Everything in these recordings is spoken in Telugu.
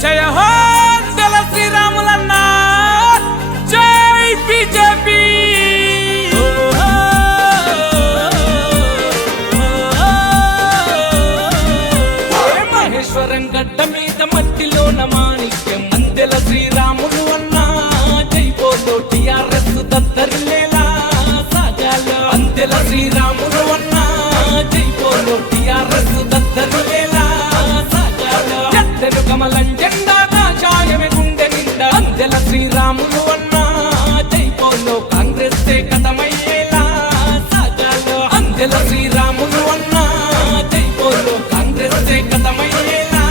జయ హో జల శ్రీరాములన్న జై బీజేపీ మహేశ్వరం గడ్డ మీద మట్టిలోన మాణిక్యం అందెల శ్రీరాములు అన్నా జై బోలో టిఆర్ఎస్ దత్తరిల్లేలా సాగాల అందెల శ్రీరాములు అన్నా జై బోలో టిఆర్ఎస్ దత్తరిల్లేలా సాగాల ఎత్తెను కమలం జెండా కాషాయమే గుండె నిండా అందెల శ్రీరాములు అన్నా జై బోలో కాంగ్రెస్ కథమయ్యేలా సాగాల అందెల శ్రీరాములు అన్నా జై బోలో కాంగ్రెస్ కథమయ్యేలా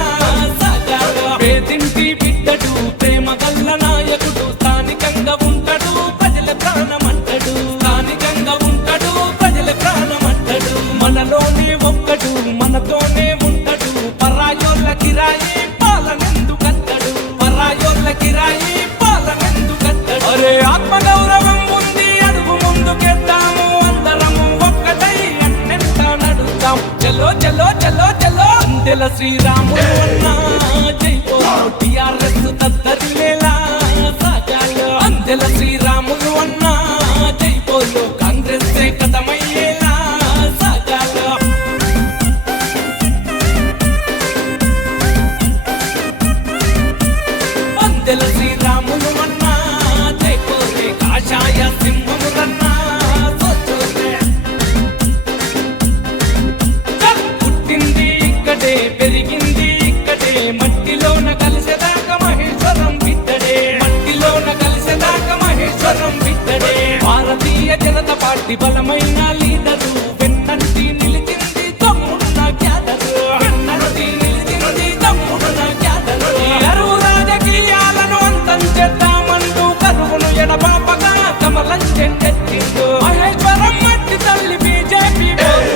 సాగాల పేదింటి బిడ్డడు ప్రేమ గల్ల నాయకుడు స్థానికంగా ఉంటాడు ప్రజల ప్రాణమంటడు స్థానికంగా ఉంటాడు ప్రజల ప్రాణమంటడు మనలోనే ఒక్కడు మనతోనే ఉంటాడు పరాయోళ్ళ కిరాయి పాలనెందుకంటాడు పరాయోళ్ళ కిరాయి పాలనెందుకంటాడు అరే ఆత్మగౌరవం ఉంది అడుగు ముందుకెద్దాము అందరము ఒక్కటై అన్నెంత నడుద్దాం చలో చలో చలో చలో అందెల శ్రీరాములు అన్నా జై బోలో టిఆర్ఎస్ దత్తరిల్లేలా సాగాల అందెల శ్రీరాములు అన్నా జై బోలో కాంగ్రెస్ కథమయ్యేలా సాగాల అందెల శ్రీరాములు అన్నా జై బోలే కాషాయ సింహము రన్నా పుట్టింది ఇక్కడే పెరిగింది ఇక్కడే మట్టిలోన కలిసేదాకా మహేశ్వరం బిడ్డడే మట్టిలోన కలిసేదాకా మహేశ్వరం బిడ్డడే భారతీయ జనతా పార్టీ బలమైన లీడరు వెన్నంటి నిలిచింది తమ్ముడున్న క్యాడరు వెన్నంటి నిలిచింది తమ్ముడున్న క్యాడరు అరువు రాజకీయాలను అంతం చేద్దామంటూ కరువును ఎడబాపగా కమలం చెండెత్తిండు మహేశ్వరం మట్టి తల్లి బీజేపీ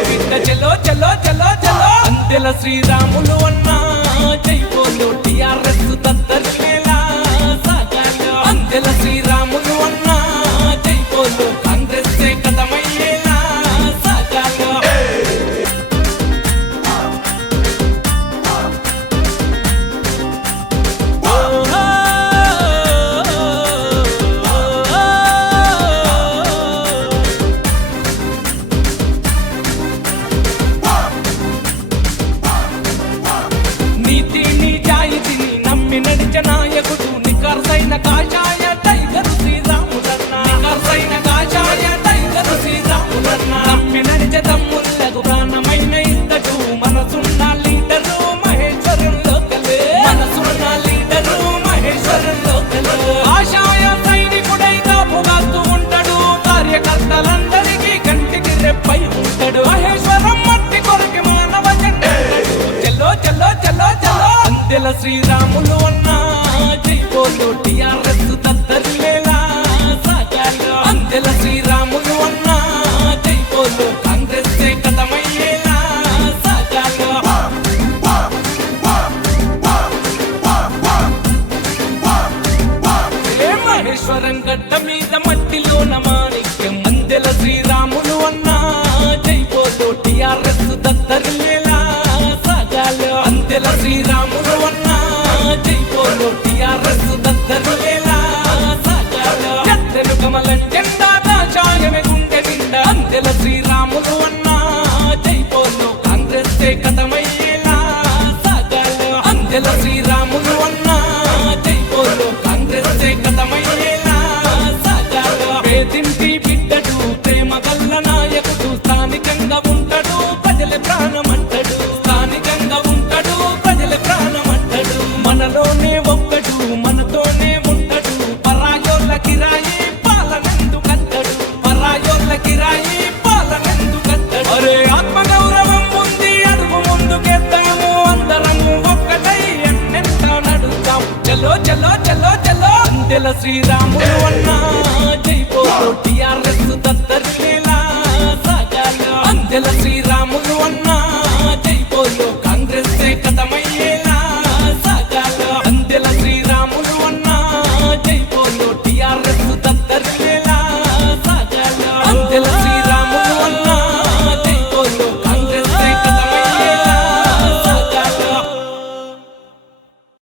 బిడ్డ చలో చలో చలో చలో అందెల శ్రీరాములు అన్నా జై బోలో టిఆర్ఎస్ దత్తరిల్లేలా సాగాల అందెల శ్రీరాములు అన్నా జై బోలో కాంగ్రెస్ కథమయ్యేలా సాగాల నీతి నిజాయితీని నమ్మి నడిచ నాయకుడు నికర్సైన కాషాయ టైగరు శ్రీరాములన్న నికర్సైన కాషాయ టైగరు శ్రీరాములన్న నమ్మి నడిచ తమ్ముళ్ళకు ప్రాణమైన ఇద్దడు మనసున్న లీడరు మహేశ్వరంలో కలే మనసున్న లీడరు మహేశ్వరంలో కలే కాషాయ సైనికుడై కాపుగాస్తూ ఉంటాడు కార్యకర్తలందరికీ కంటికి రెప్పై ఉంటాడు మహేశ్వరం మట్టి కొరికి మానవ జెండా చలో చలో చలో చలో అందెల శ్రీరాములు అన్నా జై బోలో టిఆర్ఎస్ దత్తరిల్లేలా సాగాల అందెల శ్రీరాములు అన్నా జై బోలో కాంగ్రెస్ కథమయ్యేలా సాగాల మహేశ్వరం గడ్డ మీద మట్టిలోన మాణిక్యం అందెల శ్రీరాములు అన్నా జై బోలో టిఆర్ఎస్ దత్తరిల్లేలా సాగాల అందెల శ్రీరాములు అన్నా జై బోలో టిఆర్ఎస్ దత్తరిల్లేలా సాగాల ఎత్తెను కమలం జెండా కాషాయమే గుండె నిండా అందెల శ్రీరాములు అన్నా జై బోలో కాంగ్రెస్ కథమయ్యేలా సాగాల అందెల శ్రీరాములు అన్నా జై బోలో కాంగ్రెస్ కథమయ్యేలా సాగాల పేదింటి బిడ్డడు ప్రేమ గల్ల నాయకుడు స్థానికంగా ఉంటాడు ప్రజల ప్రాణమంటడు స్థానికంగా ఉంటాడు ప్రజల ప్రాణమంటడు మనలోనే ఒక్కడు మనతోనే ఉంటాడు పరాయోళ్ళ కిరాయి పాలనెందుకంటాడు పరాయోళ్ళ కిరాయి పాలనెందుకంటాడు అరే ఆత్మగౌరవం ఉంది అడుగు ముందుకెద్దాము అందరము ఒక్కటై ఎన్నెంత నడుద్దాం చలో చలో చలో చలో అందెల శ్రీరాములు